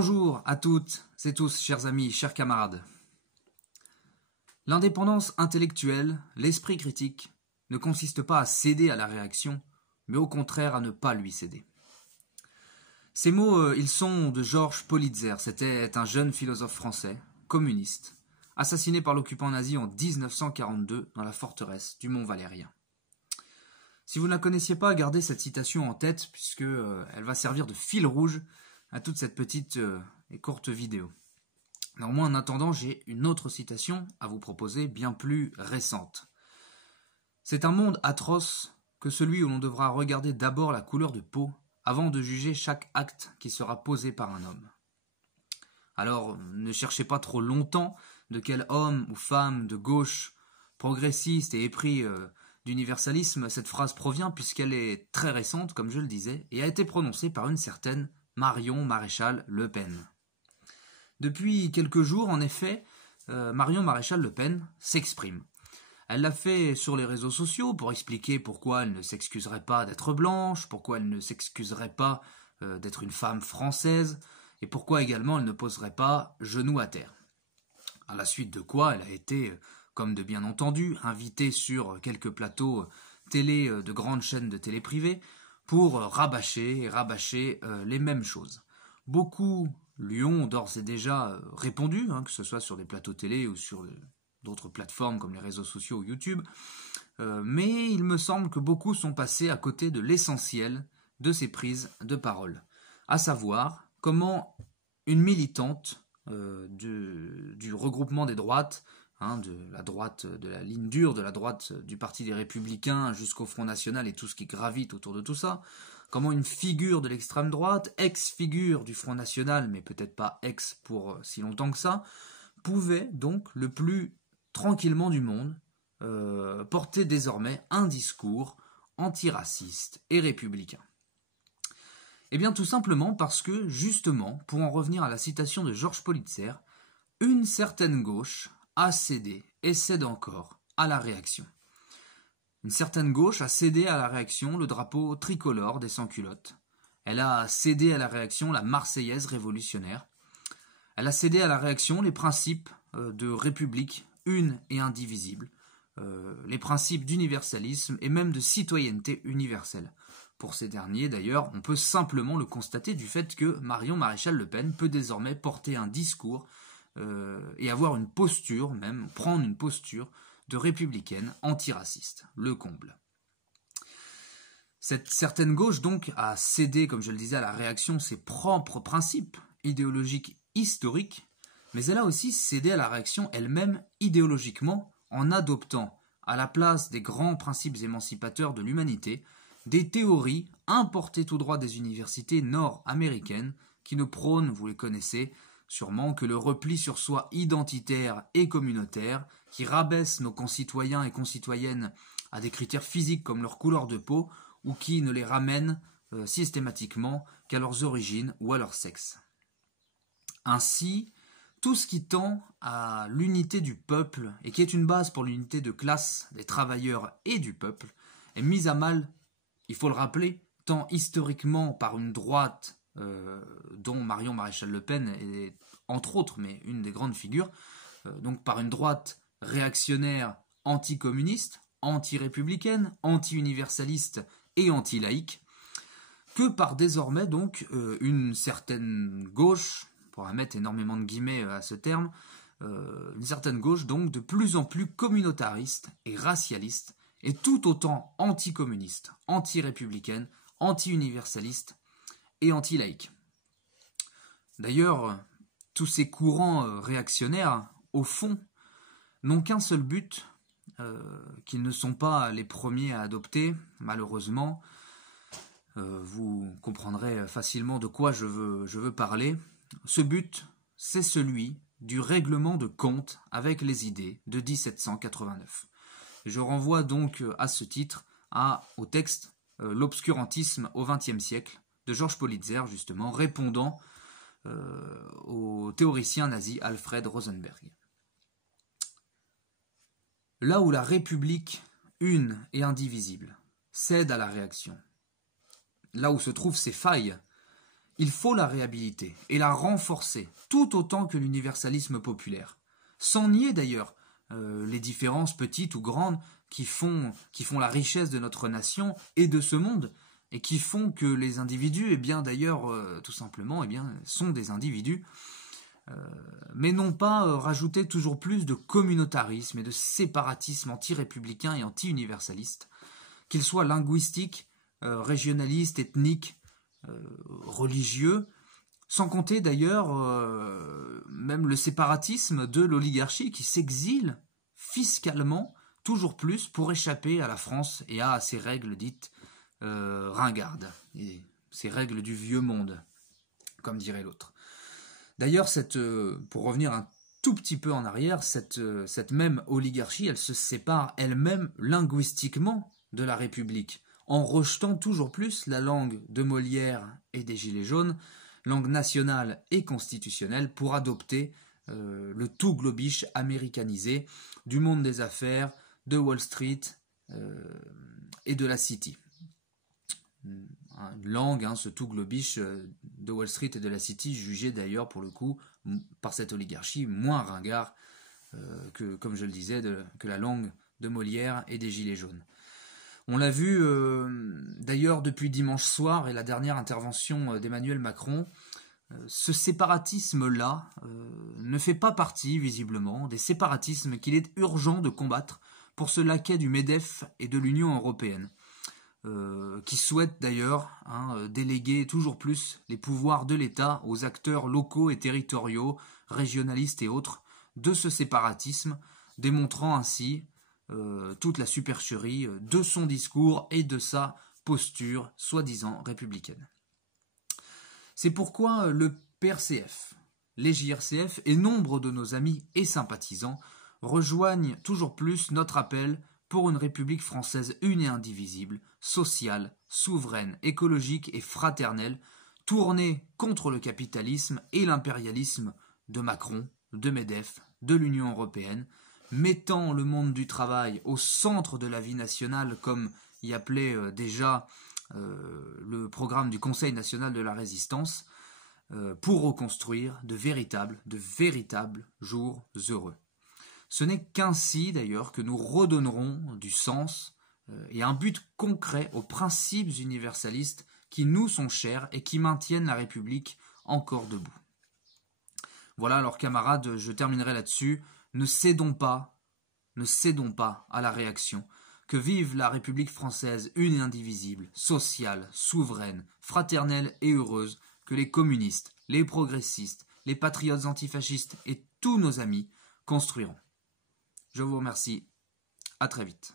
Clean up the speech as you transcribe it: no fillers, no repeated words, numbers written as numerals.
Bonjour à toutes et tous, chers amis, chers camarades. L'indépendance intellectuelle, l'esprit critique, ne consiste pas à céder à la réaction, mais au contraire à ne pas lui céder. Ces mots, ils sont de Georges Politzer. C'était un jeune philosophe français, communiste, assassiné par l'occupant nazi en 1942 dans la forteresse du Mont Valérien. Si vous ne la connaissiez pas, gardez cette citation en tête, puisque elle va servir de fil rouge à toute cette petite et courte vidéo. Néanmoins, en attendant, j'ai une autre citation à vous proposer, bien plus récente. C'est un monde atroce que celui où l'on devra regarder d'abord la couleur de peau avant de juger chaque acte qui sera posé par un homme. Alors, ne cherchez pas trop longtemps de quel homme ou femme de gauche, progressiste et épris d'universalisme cette phrase provient, puisqu'elle est très récente, comme je le disais, et a été prononcée par une certaine Marion Maréchal Le Pen. Depuis quelques jours, en effet, Marion Maréchal Le Pen s'exprime. Elle l'a fait sur les réseaux sociaux pour expliquer pourquoi elle ne s'excuserait pas d'être blanche, pourquoi elle ne s'excuserait pas d'être une femme française, et pourquoi également elle ne poserait pas genou à terre. À la suite de quoi, elle a été, comme de bien entendu, invitée sur quelques plateaux télé de grandes chaînes de télé privées pour rabâcher les mêmes choses. Beaucoup lui ont d'ores et déjà répondu, que ce soit sur des plateaux télé ou sur d'autres plateformes comme les réseaux sociaux ou YouTube, mais il me semble que beaucoup sont passés à côté de l'essentiel de ces prises de parole, à savoir comment une militante du regroupement des droites, de la droite, de la ligne dure, de la droite du Parti des Républicains jusqu'au Front National et tout ce qui gravite autour de tout ça, comment une figure de l'extrême droite, ex-figure du Front National, mais peut-être pas ex pour si longtemps que ça, pouvait donc le plus tranquillement du monde porter désormais un discours antiraciste et républicain. Eh bien tout simplement parce que, justement, pour en revenir à la citation de Georges Politzer, une certaine gauche a cédé et cède encore à la réaction. Une certaine gauche a cédé à la réaction le drapeau tricolore des sans-culottes. Elle a cédé à la réaction la Marseillaise révolutionnaire. Elle a cédé à la réaction les principes de république une et indivisible, les principes d'universalisme et même de citoyenneté universelle. Pour ces derniers, d'ailleurs, on peut simplement le constater du fait que Marion Maréchal Le Pen peut désormais porter un discours et avoir une posture, même prendre une posture de républicaine antiraciste, le comble. Cette certaine gauche donc a cédé, comme je le disais, à la réaction ses propres principes idéologiques historiques, mais elle a aussi cédé à la réaction elle-même idéologiquement en adoptant, à la place des grands principes émancipateurs de l'humanité, des théories importées tout droit des universités nord-américaines qui ne prônent, vous les connaissez sûrement, que le repli sur soi identitaire et communautaire, qui rabaisse nos concitoyens et concitoyennes à des critères physiques comme leur couleur de peau, ou qui ne les ramène systématiquement qu'à leurs origines ou à leur sexe. Ainsi, tout ce qui tend à l'unité du peuple, et qui est une base pour l'unité de classe des travailleurs et du peuple, est mis à mal, il faut le rappeler, tant historiquement par une droite dont Marion Maréchal Le Pen est entre autres, mais une des grandes figures, donc par une droite réactionnaire anticommuniste, anti-républicaine, anti-universaliste et anti-laïque, que par désormais donc une certaine gauche, pour mettre énormément de guillemets à ce terme, une certaine gauche donc de plus en plus communautariste et racialiste, et tout autant anticommuniste, anti-républicaine, anti-universaliste et anti-laïque. D'ailleurs, tous ces courants réactionnaires, au fond, n'ont qu'un seul but, qu'ils ne sont pas les premiers à adopter, malheureusement. Vous comprendrez facilement de quoi je veux parler. Ce but, c'est celui du règlement de compte avec les idées de 1789. Je renvoie donc à ce titre au texte « L'obscurantisme au XXe siècle » de Georges Politzer, justement, répondant au théoricien nazi Alfred Rosenberg. Là où la République, une et indivisible, cède à la réaction, là où se trouvent ses failles, il faut la réhabiliter et la renforcer, tout autant que l'universalisme populaire. Sans nier d'ailleurs les différences petites ou grandes qui font la richesse de notre nation et de ce monde, et qui font que les individus, eh bien d'ailleurs, tout simplement, eh bien, sont des individus, mais non pas rajouter toujours plus de communautarisme et de séparatisme anti-républicain et anti-universaliste, qu'il soit linguistique, régionaliste, ethnique, religieux, sans compter d'ailleurs même le séparatisme de l'oligarchie qui s'exile fiscalement toujours plus pour échapper à la France et à ses règles dites ringardes, et ces règles du vieux monde, comme dirait l'autre. D'ailleurs, pour revenir un tout petit peu en arrière, cette même oligarchie, elle se sépare elle-même linguistiquement de la République, en rejetant toujours plus la langue de Molière et des Gilets jaunes, langue nationale et constitutionnelle, pour adopter le tout globish américanisé du monde des affaires, de Wall Street et de la City. Une langue, ce tout globish de Wall Street et de la City, jugé d'ailleurs pour le coup par cette oligarchie moins ringard que, comme je le disais, que la langue de Molière et des Gilets jaunes. On l'a vu d'ailleurs depuis dimanche soir et la dernière intervention d'Emmanuel Macron, ce séparatisme-là ne fait pas partie, visiblement, des séparatismes qu'il est urgent de combattre pour ce laquais du MEDEF et de l'Union européenne, qui souhaitent d'ailleurs déléguer toujours plus les pouvoirs de l'État aux acteurs locaux et territoriaux, régionalistes et autres, de ce séparatisme, démontrant ainsi toute la supercherie de son discours et de sa posture soi-disant républicaine. C'est pourquoi le PRCF, les JRCF et nombre de nos amis et sympathisants rejoignent toujours plus notre appel pour une République française une et indivisible, sociale, souveraine, écologique et fraternelle, tournée contre le capitalisme et l'impérialisme de Macron, de MEDEF, de l'Union européenne, mettant le monde du travail au centre de la vie nationale, comme y appelait déjà le programme du Conseil national de la résistance, pour reconstruire de véritables jours heureux. Ce n'est qu'ainsi d'ailleurs que nous redonnerons du sens et un but concret aux principes universalistes qui nous sont chers et qui maintiennent la République encore debout. Voilà, alors camarades, je terminerai là-dessus. Ne cédons pas à la réaction. Que vive la République française une et indivisible, sociale, souveraine, fraternelle et heureuse, que les communistes, les progressistes, les patriotes antifascistes et tous nos amis construiront. Je vous remercie. À très vite.